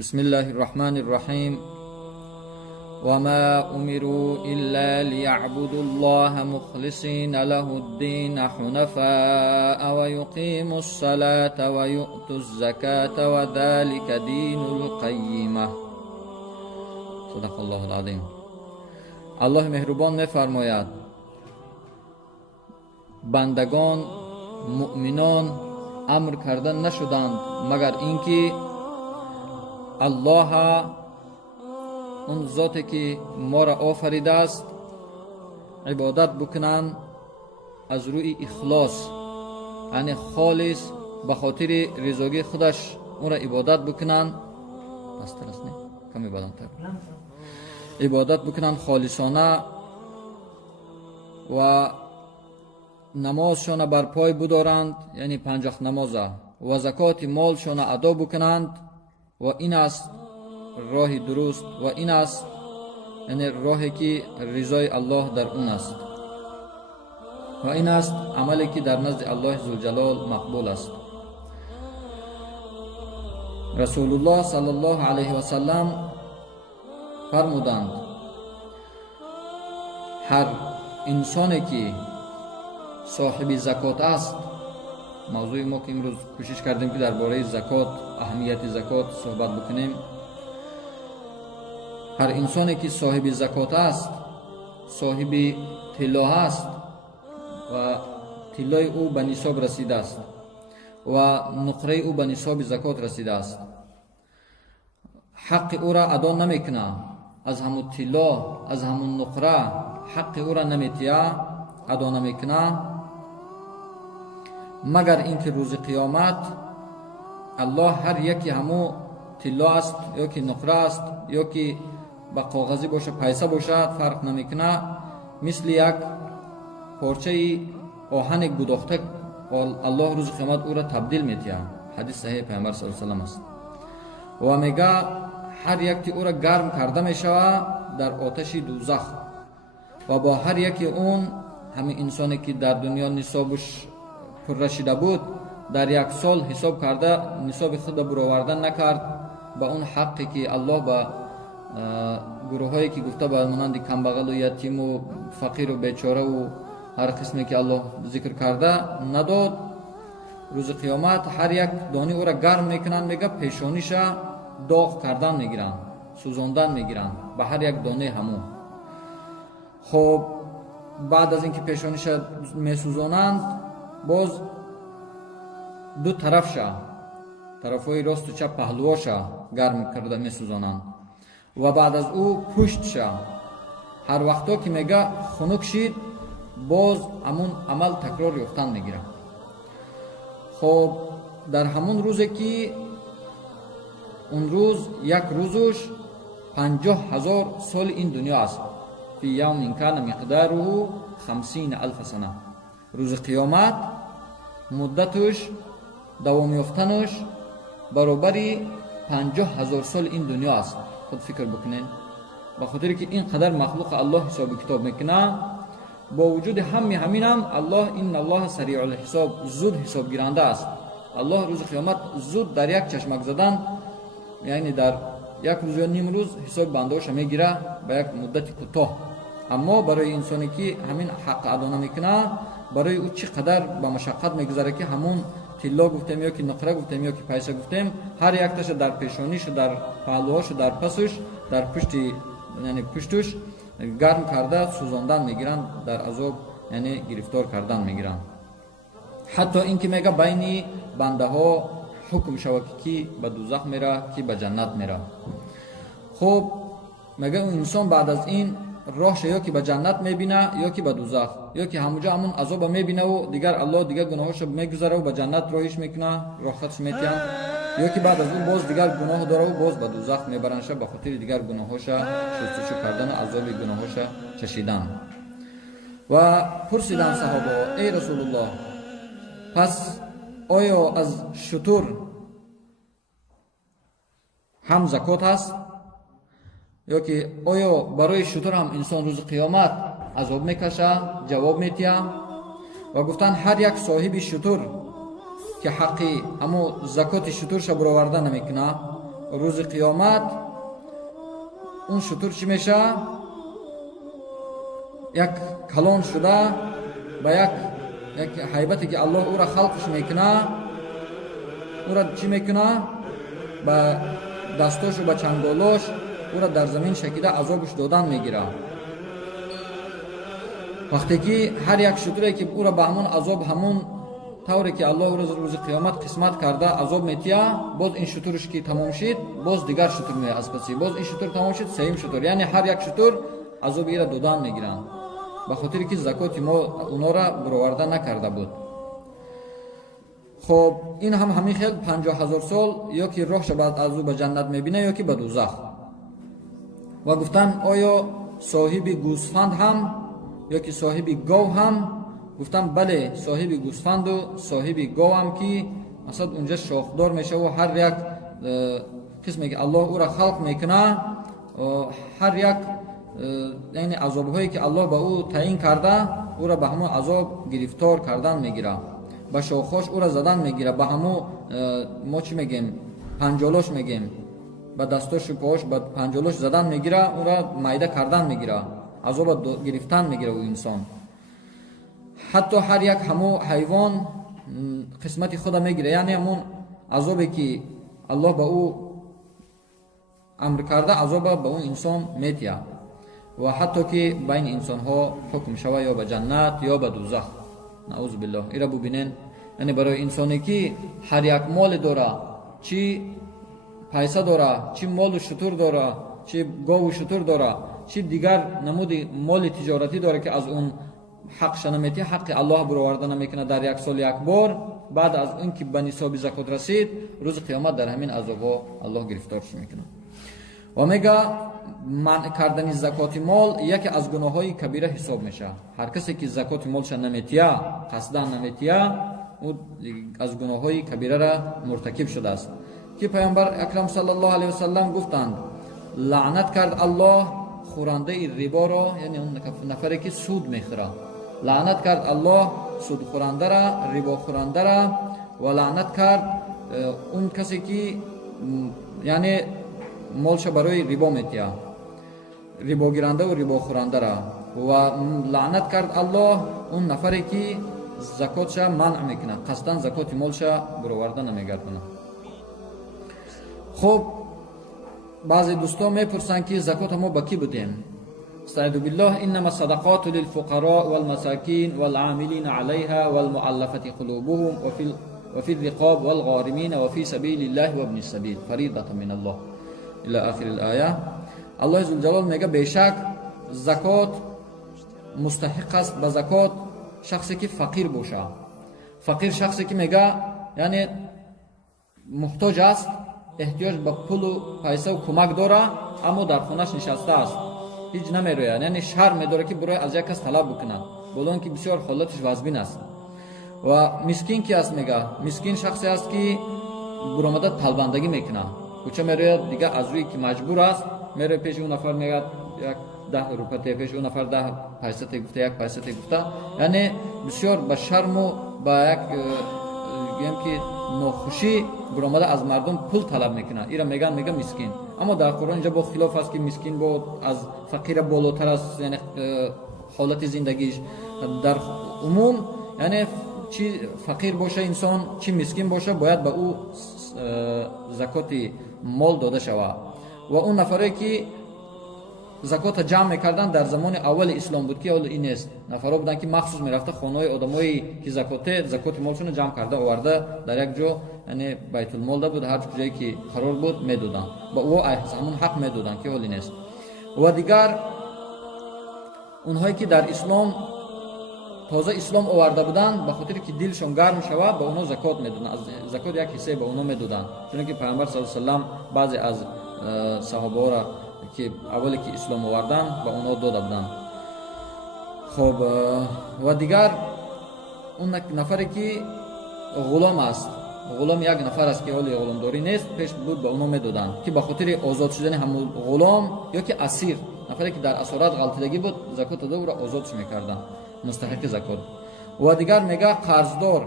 بسم الله الرحمن الرحيم وما أمروا إلا ليعبدوا الله مخلصين له الدين حنفاء ويقيموا الصلاة ويؤتوا الزكاة وذلك دين القيمة. صدق الله العظيم. الله مهربان می‌فرماید بندگان مؤمنان امر کردن نشدند مگر اینکه الله اون ذاتی که ما را آفریده است عبادت بکنند از روی اخلاص، یعنی خالص به خاطر رضایت خودش اون را عبادت بکنند. پس درست نه کمی بدن تر عبادت بکنند خالصانه و نمازشان بر پای بدارند، یعنی 5 وقت نماز و زکات مالشان ادا بکنند و این است راه درست و این است یعنی راهی که رضای الله در اون است و این است عملی که در نزد الله ذوالجلال مقبول است. رسول الله صلی الله علیه و سلم فرمودند هر انسانی که صاحب زکات است، موضوع ما که امروز کوشش کردیم که درباره زکات، اهمیت زکات صحبت بکنیم. هر انسانی که صاحب زکات است، صاحب طلا است و طلای او به نصاب رسیده است و نقره او به نصاب زکات رسیده است، حق او را ادا نمیکنه، از همون طلا از همون نقره حق او را نمیتیه، ادا نمیکنه، مگر اینکه روز قیامت الله هر یکی همو طلا است یا که نقره است یا که با کاغذی باشه پیسه باشه فرق نمیکنه، مثل یک پارچه آهن گداخته الله روز قیامت او را تبدیل میتیه. حدیث صحیح پیامبر صلی الله علیه و سلم است و میگه هر یک او را گرم کرده میشوه در آتش دوزخ و با هر یکی اون همین انسانی که در دنیا نصابش پر رشیده بود در 1 سال حساب کرده نصاب خود برآوردن نکرد، با اون حقی که الله با گروه هایی که گفته به مانند کمبغل و یتیم و فقیر و بیچاره و هر قسمی که الله ذکر کرده نداد، روز قیامت هر یک دانه او را گرم میکنن، میگه پیشانیش داغ کردن میگیرن، سوزاندن میگیرن به هر یک دانه همون. خب بعد از اینکه پیشانیش میسوزانند باز دو طرفش، طرفای راست و چپ پهلوهاش گرم کرده میسوزانند و بعد از او پشتش هر وقتا که میگه خنک شید باز همون عمل تکرار یافتن میگیره. خب در همون روزی که اون روز یک روزش 50,000 سال این دنیا است، فی یوم کان مقداره 50,000 سنه، روز قیامت مدتش دوام یافتنش برابری 50,000 سال این دنیا است. خود فکر بکنین، با خاطر که اینقدر مخلوق الله حساب کتاب میکنه، با وجود همین هم الله این الله سریع الحساب، زود حساب گیرنده است. الله روز قیامت زود در یک چشمک زدن، یعنی در 1 روز یا نیم روز حساب بنده‌اش میگیره به یک مدت کوتاه. اما برای انسانی که همین حق ادا نمیکنه برای او چقدر با مشقت میگذره که همون طلا گفتیم یا که نقره گفتیم یا که پیسه گفتیم هر یک تاش در پیشانیش، در پهلوهاش، در پسش، در پشت یعنی پشتش گرم کرده سوزاندن میگیرن، در عذاب یعنی گرفتار کردن میگیرن. حتی اینکه میگه بین بنده ها حکم شود که به دوزخ میره که به جنت میره. خب میگه اون انسان بعد از این راهش یا که به جنت میبینه یا که به دوزخ، یا که همونجا همون عذاب میبینه و دیگر الله دیگر گناهاشو میگذره و به جنت راهش میکنه، راه خودش میتیه، یا که بعد از اون باز دیگر گناه داره و باز به دوزخ میبرنش به خاطر دیگر گناهاش شستشو کردن، عذاب گناهاش چشیدن. و پرسیدن صحابه ای رسول الله پس آیا از شتر هم زکات هست؟ یا که آیا برای شتر هم انسان روز قیامت عذاب میکشه؟ جواب میتیه و گفتن هر یک صاحب شتر که حقی اما زکات شترش برآورده نمیکنه рӯзи қиёмат он шутур чӣ меша? як калон шуда ба як ҳайбате ки Аллоҳ ӯра халқш мекуна, ӯра чӣ мекуна? Ба дастошу ба чанголош ӯра дар замин шакида азобуш додан мегира. вақте ки ҳар як шутуре ки ӯра ба ҳамон азоб, ҳамон тавре ки Аллоҳ ӯро рӯзи қиёмат қисмат карда азоб метия, боз ин шутурш ки тамом шид, боз дигар шутур меяд аз паси, боз ин шутур тамом шид, сеюм шутур, яъне ҳар як шутур азоби ира додан мегиранд, ба хотире ки закоти мол онора бароварда накарда буд. хоб ин ҳам ҳамин хел 50,000 сол ё ки роҳ шавад аз ӯ ба ҷаннат мебина, ё ки ба дӯзах. ва гуфтанд оё соҳиби гӯсфанд ҳам ё ки соҳиби гов ҳам? гуфтам бале, соҳиби гӯсфанду соҳиби говам ки масад унҷа шохдор мешаву ҳар як қисме ки Аллоҳ ӯра халқ мекуна, ҳар як яъне азобҳое ки Аллоҳ ба ӯ таъин карда, ӯра ба ҳамон азоб гирифтор кардан мегира, ба шохош ӯра задан мегира, ба ҳамо мо чӣ мегем, панҷолош мегем, ба дастошу пош ба панҷолош задан мегира, ӯра майда кардан мегира, азоба гирифтан мегира ӯ инсон. ҳатто ҳар як ҳамо ҳайвон қисмати худа мегира, яъне ҳамон азобе ки Аллоҳ ба ӯ амр карда, азоба ба ӯ инсон метия. ва ҳатто ки байни инсонҳо ҳукм шава ё ба ҷаннат ё ба дӯзах. наъузу биллоҳ. ира бубинен, яъне барои инсоне ки ҳар як моле дора, чӣ пайса дора, чӣ молу шутур дора, чӣ гову шутур дора, чӣ дигар намуди моли тиҷоратӣ дора ки аз он ҳақша наметия, ҳаққи Аллоҳ бароварда намекуна дар як сол як бор, баъд аз он ки ба нисоби закот расид, рӯзи қиёмат дар ҳамин азобҳо Аллоҳ гирифторш мекунад. ва мега манъ кардани закоти мол яке аз гуноҳҳои кабира ҳисоб мешавад. ҳар касе ки закоти молша наметия, қасдан наметия, ӯ аз гуноҳҳои кабирара муртакиб шудааст. ки пайғамбар акрам саллаллоҳу алайҳи васаллам гуфтанд, лаънат кард Аллоҳ хӯрандаи риборо, яъне он нафаре ки суд мехӯрад. лаънат кард Аллоҳ судхӯрандара, рибохӯрандара, ва лаънат кард он касе ки яъне молша барои рибо метия, рибогирандаву рибохӯрандара. ва лаънат кард Аллоҳ он нафаре ки закотша манъ мекунад, қасдан закоти молша бароварда намегардонад. хуб, баъзе дӯстон мепурсанд ки закота мо ба кӣ будем? استعيذ بالله إنما الصدقات للفقراء والمساكين والعاملين عليها والمؤلفة قلوبهم وفي الرقاب والغارمين وفي سبيل الله وابن السبيل فريضة من الله إلى آخر الآية. الله عز وجل میگه بیشک زکات مستحق است به زکات شخصی که فقیر باشه. فقیر شخصی که میگه یعنی محتاج است، احتیاج به پول و پیسه و کمک داره، اما در خونش نشسته است، هیچ نمیروید، یعنی شرم میداره که برای از یک کس طلب بکنه، بلون که بسیار حالتش وضبین است. و مسکین کی است؟ میگه مسکین شخصی است که برآمده طلبندگی میکنه، کوچه میروید دیگه از روی که مجبور است، میره پیش اون نفر میگه یک 10 روپیه، پیش اون نفر 10 پیسه گفته، یک پیسه گفته، یعنی بسیار با شرم و با یک گیم که ناخوشی برآمده از مردم پول طلب میکنه، اینا میگه مسکین. اما در قرآن اینجا با خلاف است که مسکین با از فقیر بالاتر است، یعنی حالت زندگیش. در عموم یعنی چی فقیر باشه انسان، چی مسکین باشه، باید به او زکات مال داده شود. و اون نفری که زکات جمع میکردن در زمان اول اسلام بود که اول این است، نفرا بودن که مخصوص میرفته خانه‌های آدمایی که زکات مالشون جمع کرده آورده در یک جا، یعنی بیت المال بود، هر جایی که قرار بود میدادن، با او همون حق میدادن که اول این است. و دیگر اونهایی که در اسلام تازه اسلام آورده بودن، به خاطر که دلشون گرم شود به اونها زکات میدادن، از زکات یک حصه به اونها میدادن، چون که پیامبر صلی الله علیه و سلم بعضی از صحابه را که اولی که اسلام آوردن به اونها داده بودن. خب و دیگر اون نفری که غلام است، غلام یک نفر است که اولی غلامداری نیست، پیش بود به اونها میدادن که به خاطر آزاد شدن همون غلام یا که اسیر، نفری که در اسارت غلطیدگی بود زکات داده و را آزادش میکردن، مستحق زکات. و دیگر میگه قرضدار،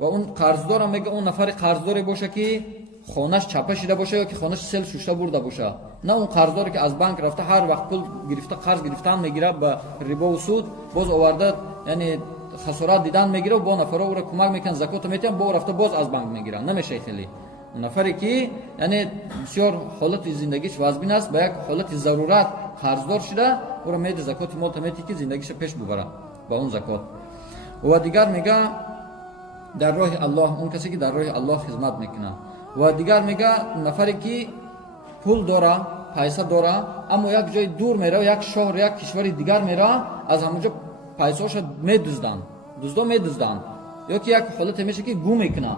و اون قرضدار هم میگه اون نفر قرضداری باشه که خونش چپه شده باشه یا که خونش سیل شوشته برده باشه، نه اون قرضداری که از بانک رفته هر وقت پول گرفته قرض گرفتن میگیره با ربا و سود، باز آورده یعنی خسارات دیدن میگیره و با نفرا او را کمک میکنن زکات میتن، با رفته باز از بانک میگیره. نمیشه خیلی نفری که یعنی بسیار حالت زندگیش وازبین است، با یک حالت ضرورت قرضدار شده او را میده زکات مال تمیتی که زندگیش پیش ببره با اون زکات. و دیگر میگه در راه الله، اون کسی که در راه الله خدمت میکنه. و دیگر میگه نفری که پول داره، پیسه داره، اما یک جای دور میره، یک شهر یک کشور دیگر میره، از همونجا پیسه‌اش میدزدن، یا که یک حالت میشه که گم میکنه،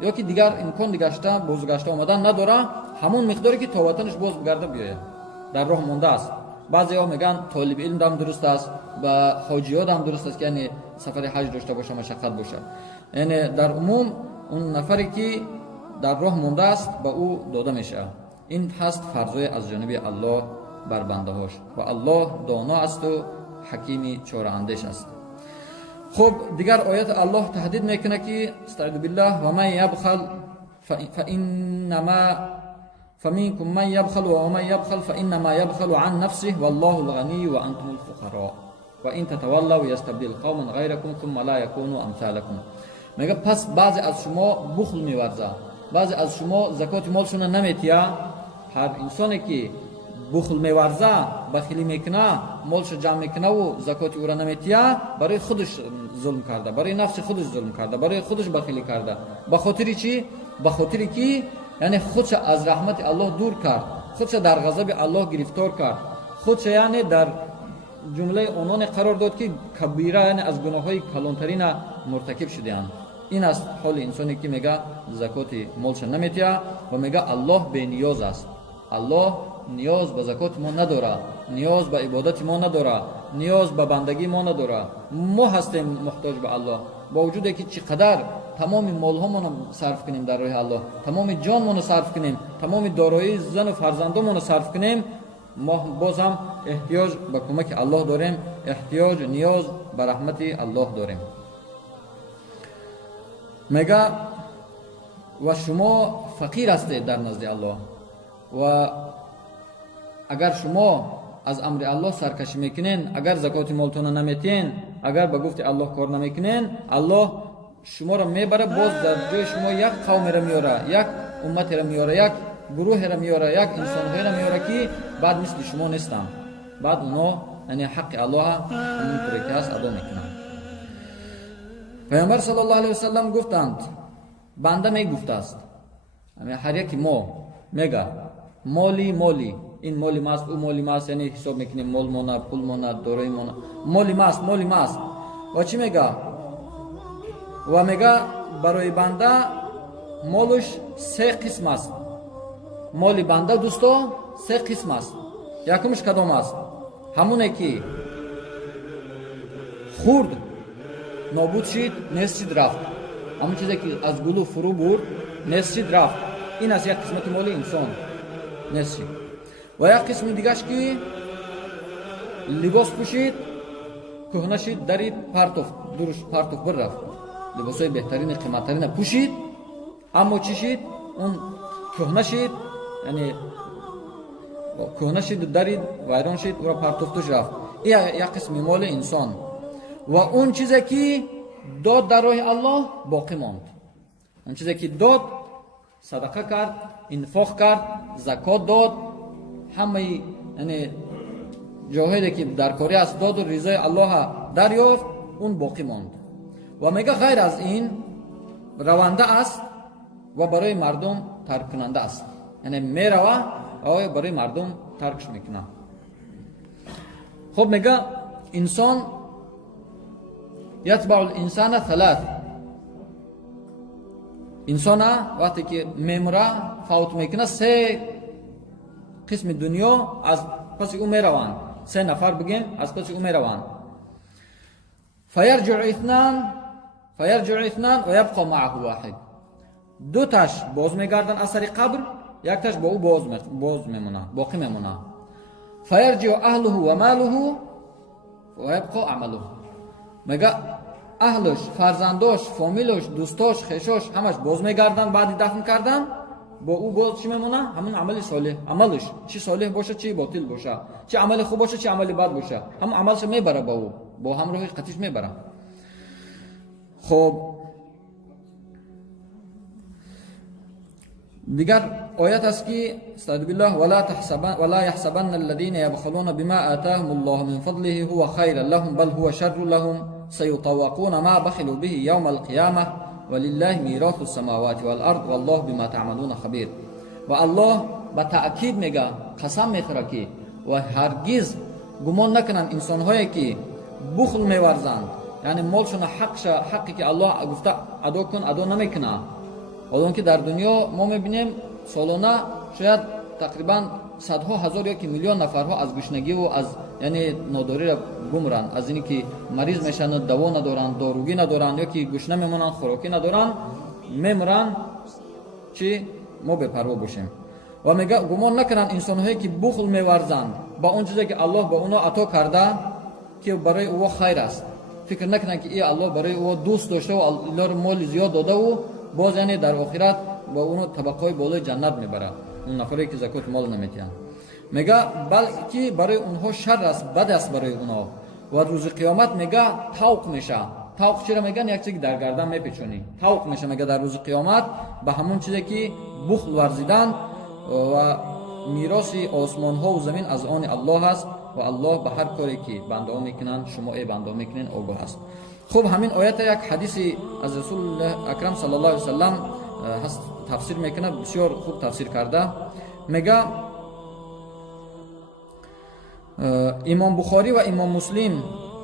یا که دیگر امکان دیگشته بازگشته آمدن نداره، همون مقداری که تا وطنش باز بگرده بیاید در راه مونده است. بعضی‌ها میگن طالب علم هم درست است، و حاجیات هم درست است که یعنی سفر حج داشته باشه، مشقت باشه. یعنی در عموم اون نفری که در راه مونده است به او داده میشه. این هست فرضای از جانب الله بر بنده هاش، و الله دانا است و حکیم چاره اندیش است. خب دیگر آیت الله تهدید میکنه که استعذ بالله و من یبخل فانما فمنكم من يبخل ومن يبخل فانما يبخل عن نفسه والله الغني وانتم الفقراء وان تتولوا يستبدل قوما غيركم ثم لا يكونوا امثالكم. میگه پس بعضی از شما بخل میورزه، بعضی از شما زکات مالشون نمیتیا. هر انسانی که بخل میورزه، بخیلی میکنه، مالش جمع میکنه و زکات او را نمیتیا، برای خودش ظلم کرده، برای نفس خودش ظلم کرده، برای خودش بخیلی کرده. به خاطر چی؟ به خاطر که یعنی خودش از رحمت الله دور کرد، خودش در غضب الله گرفتار کرد، خودش یعنی در جمله آنان قرار داد که کبیره یعنی از گناههای کلانترین مرتکب شدهاند. این است حال انسانی که میگه زکات مالش نمیتیا و میگه الله به نیاز است. الله نیاز به زکات ما نداره، نیاز به عبادت ما نداره، نیاز به بندگی ما نداره. ما هستیم محتاج به الله، با وجودی که چقدر تمام مالهامون رو صرف کنیم در راه الله، تمام جانمون رو صرف کنیم، تمام دارایی زن و فرزندامون رو صرف کنیم، ما باز هم احتیاج به کمک الله داریم، احتیاج نیاز به رحمت الله داریم. میگه و شما فقیر هستید در نزد الله، و اگر شما از امر الله سرکشی میکنین، اگر زکات مالتون نمیتین، اگر به گفت الله کار نمیکنین، الله شما را میبره، باز در جای شما یک قوم را میاره، یک امت را میاره، یک گروه را میاره، یک انسان را میاره که بعد مثل شما نیستن، بعد اونا یعنی حق الله همون طوری که هست ادا میکنن. پیامبر صلی الله علیه و سلم گفتند، بنده میگفته است، هر یکی ما میگه مالی این مالی ماست، او مالی ماست، یعنی حساب میکنیم مال مونه، پول مونه، دارایی مونه، مالی ماست. و چی میگه؟ و میگه برای بنده مالش سه قسم است. مالی بنده دوستا سه قسم است. یکمش کدام است؟ همونه که خورد نابود شد، نصف رفت. همون چیزی که از گلو فرو برد، نصف رفت. این است یک قسمت مالی انسان، نصف. و یک قسم دیگهش که لباس پوشید، کهنه شد، دری پرتوف بر رفت. لباسای بهترین قیمتترین پوشید، اما چی شد؟ اون کهنه شد، یعنی کهنه شد، دری ویران شد، او را پرتوفتش رفت. این یک قسم مال انسان. و اون چیزی که داد در راه الله باقی ماند. اون چیزی که داد، صدقه کرد، انفاق کرد، زکات داد، همه یعنی جاهایی که در کاری است داد و رضای الله دریافت، اون باقی ماند. و میگه غیر از این رونده است و برای مردم ترک کننده است. یعنی میروه و برای مردم ترکش میکنه. خب میگه انسان یتبع الانسان ثلاث. انسان وقتی که میمره فوت میکنه، سه قسم دنیا از پس او میروند. سه نفر بگیم از پس او میروند. فیرجع اثنان و یبقى معه واحد. دو تاش باز میگردن از سر قبر، یک تاش با او باز میمونه، باقی میمونه. فیرجع اهله و ماله و یبقى عمله. میگه اهلش، فرزنداش، فامیلش، دوستاش، خیشاش همش باز میگردن بعد دفن کردن، با او باز چی میمونه؟ همون عمل صالح. عملش چی صالح باشه چی باطل باشه، چی عمل خوب باشه چی عمل بد باشه، همون عملش میبره با او، با همراه قطعش میبره. خب دیگر آیت است که استعاذ بالله ولا يحسبن الذين يبخلون بما آتاهم الله من فضله هو خيرا لهم بل هو شر لهم سيطوقون ما بخلوا به يوم القيامة ولله ميراث السماوات والارض والله بما تعملون خبير. و الله با تأکید میگه، قسم میخوره که و هرگز گمان نکنن انسان هایی که بخل میورزند، یعنی مالشون حقی که الله گفته ادا کن ادا نمیکنه. حالا که در دنیا ما میبینیم سالانه شاید تقریبا صدها هزار یا که میلیون نفرها از گشنگی و از یعنی ناداری را گمرن، از اینی که مریض میشن، دوا ندارن، داروگی ندارن، یا که گشنه میمونن، خوراکی ندارن، میمرن. چی ما بپروا باشیم. و میگه گمان نکنن انسان هایی که بخل میورزند با اون چیزی که الله با اونا عطا کرده که برای او خیر است، فکر نکنن که ای الله برای او دوست داشته و الله مال زیاد داده و باز یعنی در آخرت با اونو طبقه بالای جنت میبره، اون نفری که زکات مال نمیتیان. میگه بلکه برای اونها شر است، بد است برای اونها. و روز قیامت میگه توق میشه. توق چرا میگن؟ یک چیزی در گردن میپیچونی، توق میشه. میگه در روز قیامت به همون چیزی که بخل ورزیدن و میراث آسمان ها و زمین از آن الله است و الله به هر کاری که بنده ها میکنن شما ای بنده ها میکنین آگاه است. خب همین آیت یک حدیثی از رسول الله اکرم صلی الله علیه وسلم هست، تفسیر میکنه، بسیار خوب تفسیر کرده. میگه امام بخاری و امام مسلم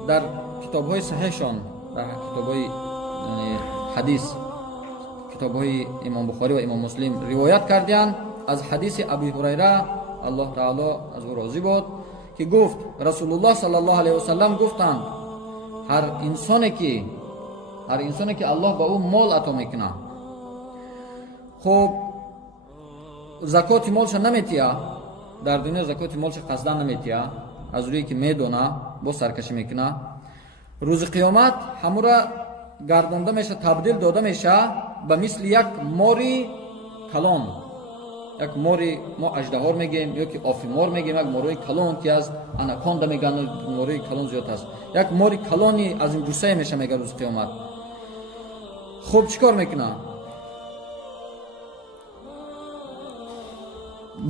در کتاب‌های صحیحشان، در کتاب‌های یعنی حدیث، کتاب‌های امام بخاری و امام مسلم روایت کردند از حدیث ابی هریره الله تعالی از او راضی باد که گفت رسول الله صلی الله علیه وسلم گفتند هر انسانی که الله با او مال عطا میکنه، خب زکات مالش نمیتیه، در دنیا زکات مالش قصدن نمیتیه، از روی که میدونه با سرکشی میکنه، روز قیامت همورا گردانده میشه، تبدیل داده میشه به مثل یک ماری کلان. یک ماری ما اژدهار میگیم یا که آفیمار میگیم، یک ماری کلان که از اناکوندا میگن، ماری کلان زیاد است. یک ماری کلانی از این جوسه میشه میگه روز قیامت. خب چیکار میکنه؟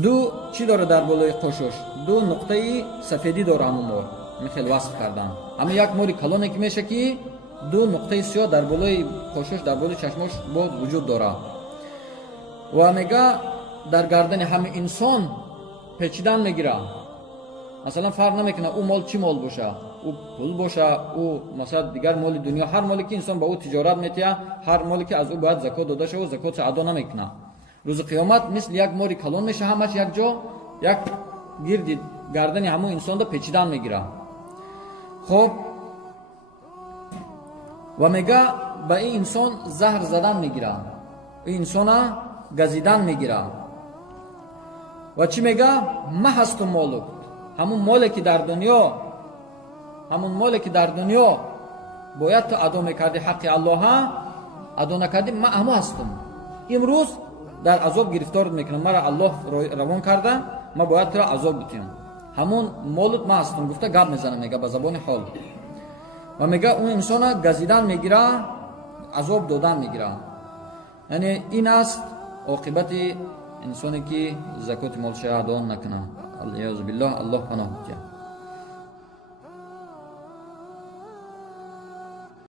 دو چی داره در بالای قشش؟ دو نقطه سفیدی داره همون مار، مثل وصف کردن. اما یک ماری کلانی که میشه که دو نقطه سیاه در بالای قشش، در بالای چشمش بود وجود داره. و میگه در گردن همه انسان پیچیدن میگیره. مثلا فرق نمیکنه او مال چی مال باشه، او پول باشه، او مثلا دیگر مال دنیا، هر مالی که انسان با او تجارت میتیه، هر مالی که از او باید زکات داده شه و زکات ادا نمیکنه، روز قیامت مثل یک ماری کلان میشه، همش یک جا، یک گردی گردن همون انسان رو پیچیدن میگیره. خب و میگه به این انسان زهر زدن میگیره، این انسان گزیدن میگیره. و چی میگه؟ ما هستم مالک، همون مالی که در دنیا باید تو ادا میکردی حق الله ادا نکردی، ما همه هستم، امروز در عذاب گرفتار میکنم، مرا الله روان کرده، ما باید تو را عذاب بدیم، همون مالت ما هستم گفته گپ میزنه، میگه به زبان حال. و میگه اون انسان گزیدن میگیره، عذاب دادن میگیره. یعنی این است عاقبت انسانی که زکات مالش ادا نکنه. الیاذ بالله، الله پناه بده.